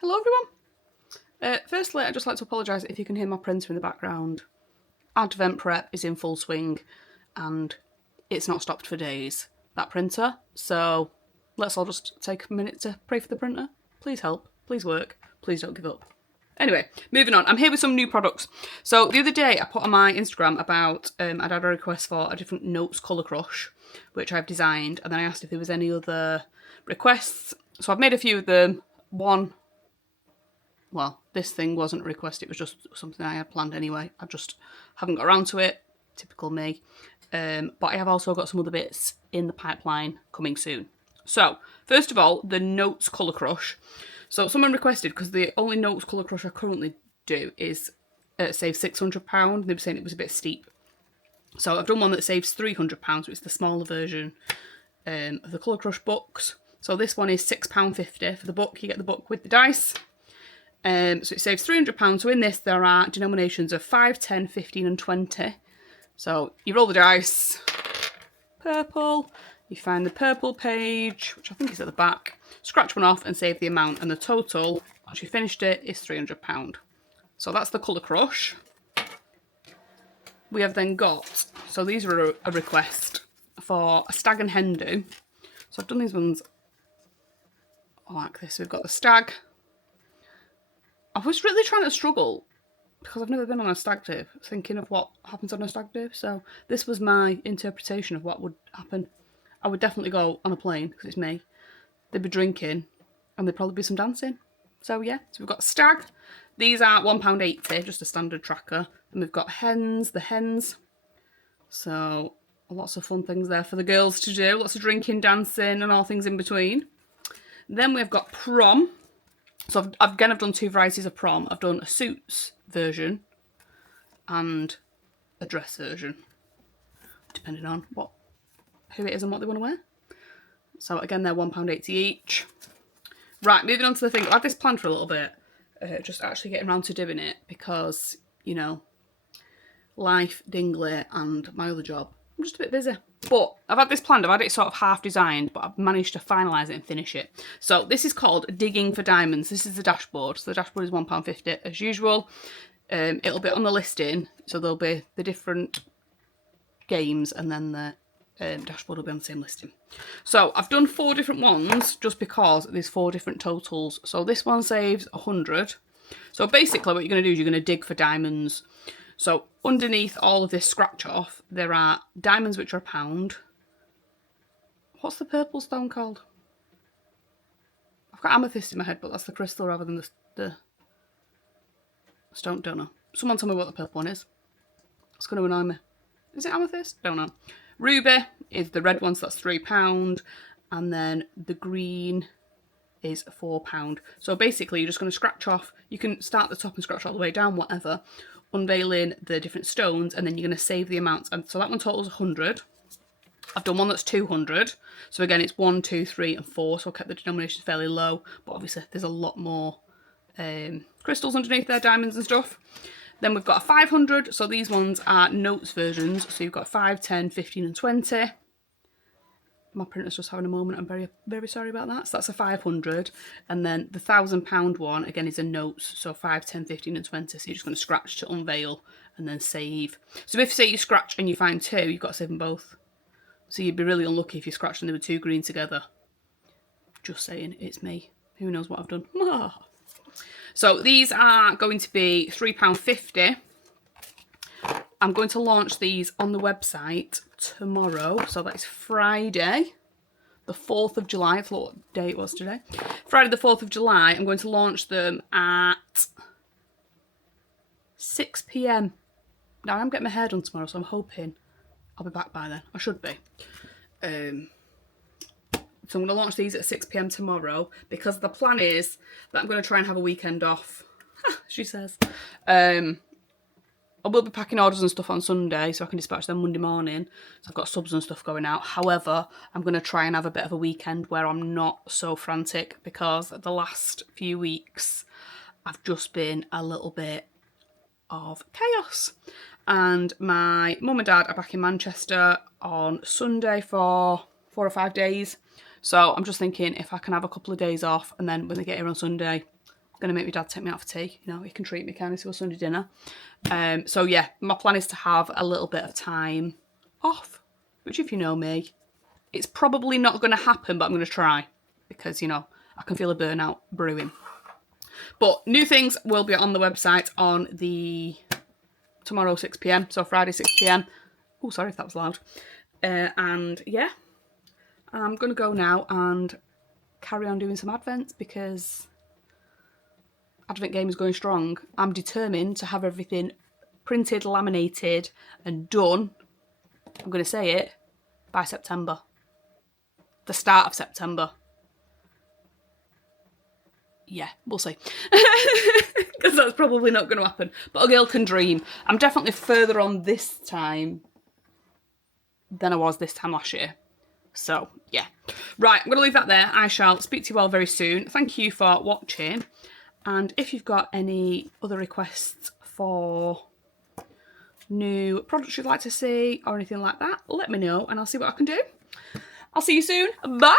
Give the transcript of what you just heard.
Hello everyone! Firstly, I'd just like to apologise if you can hear my printer in the background. Advent prep is in full swing and it's not stopped for days, that printer, so let's all just take a minute to pray for the printer. Please help, please work, please don't give up. Anyway, moving on. I'm here with some new products. So the other day I put on my Instagram about I'd had a request for a different notes colour crush, which I've designed, and then I asked if there was any other requests. So I've made a few of them. Well, this thing wasn't a request, it was just something I had planned anyway. I just haven't got around to it. Typical me. But I have also got some other bits in the pipeline coming soon. So, first of all, the Notes Colour Crush. So someone requested, because the only Notes Colour Crush I currently do is save £600. They were saying it was a bit steep. So I've done one that saves £300, which is the smaller version of the Colour Crush books. So this one is £6.50 for the book. You get the book with the dice. So it saves £300. So in this there are denominations of 5, 10, 15 and 20. So you roll the dice, purple, you find the purple page, which I think is at the back, scratch one off and save the amount, and the total, once you finished it, is £300. So that's the Colour Crush. We have then got, so these are a request for a stag and hen do. So I've done these ones like this. We've got the stag. I was really trying to struggle because I've never been on a stag do, thinking of what happens on a stag do. So this was my interpretation of what would happen. I would definitely go on a plane because it's me. They'd be drinking and there'd probably be some dancing. So yeah, so we've got stag. These are £1.80, just a standard tracker. And we've got hens, the hens. So lots of fun things there for the girls to do. Lots of drinking, dancing and all things in between. Then we've got prom. So I've done two varieties of prom. I've done a suits version and a dress version, depending on who it is and what they want to wear. So again, they're £1.80 each. Right, moving on to the thing. I had this planned for a little bit, just actually getting around to doing it because, you know, life, Dingley and my other job. I'm just a bit busy. But I've had this planned, I've had it sort of half designed, but I've managed to finalise it and finish it. So this is called Digging for Diamonds. This is the dashboard. So the dashboard is £1.50 as usual. It'll be on the listing, so there'll be the different games and then the dashboard will be on the same listing. So I've done 4 different ones just because there's 4 different totals. So this one saves 100. So basically what you're going to do is you're going to dig for diamonds. So underneath all of this scratch off, there are diamonds which are £1. What's the purple stone called? I've got amethyst in my head, but that's the crystal rather than the stone. Don't know. Someone tell me what the purple one is. It's going to annoy me. Is it amethyst? Don't know. Ruby is the red one, so that's £3. And then the green is £4. So basically you're just going to scratch off. You can start at the top and scratch all the way down, whatever. Unveiling the different stones, and then you're going to save the amounts. And so that one totals 100. I've done one that's 200. So again, it's 1, 2, 3 and 4. So I kept the denominations fairly low, but obviously there's a lot more crystals underneath there, diamonds and stuff. Then we've got a 500. So these ones are notes versions. So you've got 5, 10, 15 and 20. My printer's just having a moment. I'm very, very sorry about that. So that's a 500. And then the £1,000 one, again, is a notes. So 5, 10, 15 and 20. So you're just going to scratch to unveil and then save. So if, say, you scratch and you find 2, you've got to save them both. So you'd be really unlucky if you scratched and there were 2 green together. Just saying, it's me. Who knows what I've done. So these are going to be £3.50. I'm going to launch these on the website tomorrow. So that is Friday, the 4th of July. I thought what day it was today. Friday the 4th of July. I'm going to launch them at 6 PM. Now I'm getting my hair done tomorrow, so I'm hoping I'll be back by then. I should be. So I'm going to launch these at 6 PM tomorrow because the plan is that I'm going to try and have a weekend off, she says. I will be packing orders and stuff on Sunday so I can dispatch them Monday morning. So I've got subs and stuff going out. However, I'm going to try and have a bit of a weekend where I'm not so frantic because the last few weeks I've just been a little bit of chaos. And my mum and dad are back in Manchester on Sunday for 4 or 5 days. So I'm just thinking if I can have a couple of days off and then when they get here on Sunday, Going to make my dad take me out for tea. You know, he can treat me kind of to a Sunday dinner. So yeah, my plan is to have a little bit of time off, which if you know me, it's probably not going to happen, but I'm going to try because, you know, I can feel a burnout brewing. But new things will be on the website on tomorrow 6 p.m, so Friday 6 p.m. Oh, sorry if that was loud. And yeah, I'm going to go now and carry on doing some Advents because Advent game is going strong. I'm determined to have everything printed, laminated and done, I'm going to say it, by September. The start of September. Yeah, we'll see. Because that's probably not going to happen. But a girl can dream. I'm definitely further on this time than I was this time last year. So, yeah. Right, I'm going to leave that there. I shall speak to you all very soon. Thank you for watching. And if you've got any other requests for new products you'd like to see or anything like that, let me know and I'll see what I can do. I'll see you soon. Bye!